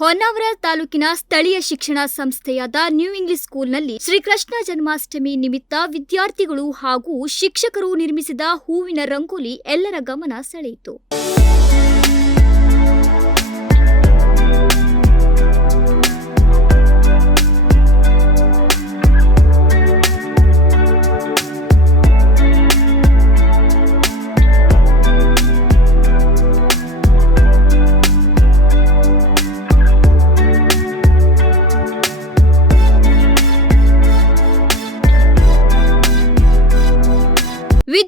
ಹೊನ್ನಾವರ ತಾಲೂಕಿನ ಸ್ಥಳೀಯ ಶಿಕ್ಷಣ ಸಂಸ್ಥೆಯಾದ ನ್ಯೂ ಇಂಗ್ಲಿಷ್ ಸ್ಕೂಲ್ನಲ್ಲಿ ಶ್ರೀಕೃಷ್ಣ ಜನ್ಮಾಷ್ಟಮಿ ನಿಮಿತ್ತ ವಿದ್ಯಾರ್ಥಿಗಳು ಹಾಗೂ ಶಿಕ್ಷಕರು ನಿರ್ಮಿಸಿದ ಹೂವಿನ ರಂಗೋಲಿ ಎಲ್ಲರ ಗಮನ ಸೆಳೆಯಿತು.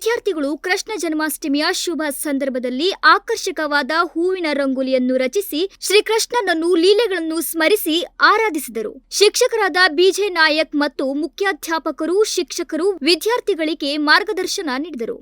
ವಿದ್ಯಾರ್ಥಿಗಳು ಕೃಷ್ಣ ಜನ್ಮಾಷ್ಟಮಿಯ ಶುಭ ಸಂದರ್ಭದಲ್ಲಿ ಆಕರ್ಷಕವಾದ ಹೂವಿನ ರಂಗೋಲಿಯನ್ನು ರಚಿಸಿ ಶ್ರೀಕೃಷ್ಣನನ್ನು ಲೀಲೆಗಳನ್ನು ಸ್ಮರಿಸಿ ಆರಾಧಿಸಿದರು. ಶಿಕ್ಷಕರಾದ ಬಿಜೆ ನಾಯಕ್ ಮತ್ತು ಮುಖ್ಯಾಧ್ಯಾಪಕರು, ಶಿಕ್ಷಕರು, ವಿದ್ಯಾರ್ಥಿಗಳಿಗೆ ಮಾರ್ಗದರ್ಶನ ನೀಡಿದರು.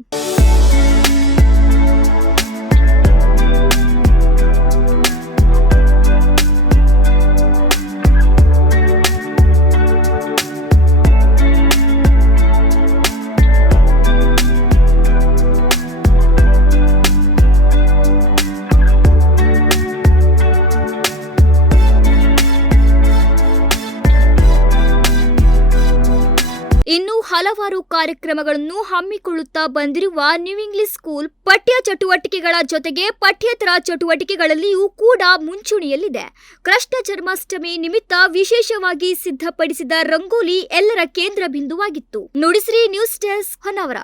ಇನ್ನು ಹಲವಾರು ಕಾರ್ಯಕ್ರಮಗಳನ್ನು ಹಮ್ಮಿಕೊಳ್ಳುತ್ತಾ ಬಂದಿರುವ ನ್ಯೂ ಇಂಗ್ಲಿಷ್ ಸ್ಕೂಲ್ ಪಠ್ಯ ಚಟುವಟಿಕೆಗಳ ಜೊತೆಗೆ ಪಠ್ಯೇತರ ಚಟುವಟಿಕೆಗಳಲ್ಲಿಯೂ ಕೂಡ ಮುಂಚೂಣಿಯಲ್ಲಿದೆ. ಕೃಷ್ಣ ಜನ್ಮಾಷ್ಟಮಿ ನಿಮಿತ್ತ ವಿಶೇಷವಾಗಿ ಸಿದ್ಧಪಡಿಸಿದ ರಂಗೋಲಿ ಎಲ್ಲರ ಕೇಂದ್ರ ಬಿಂದುವಾಗಿತ್ತು. Nudisiri news desk Honnavar.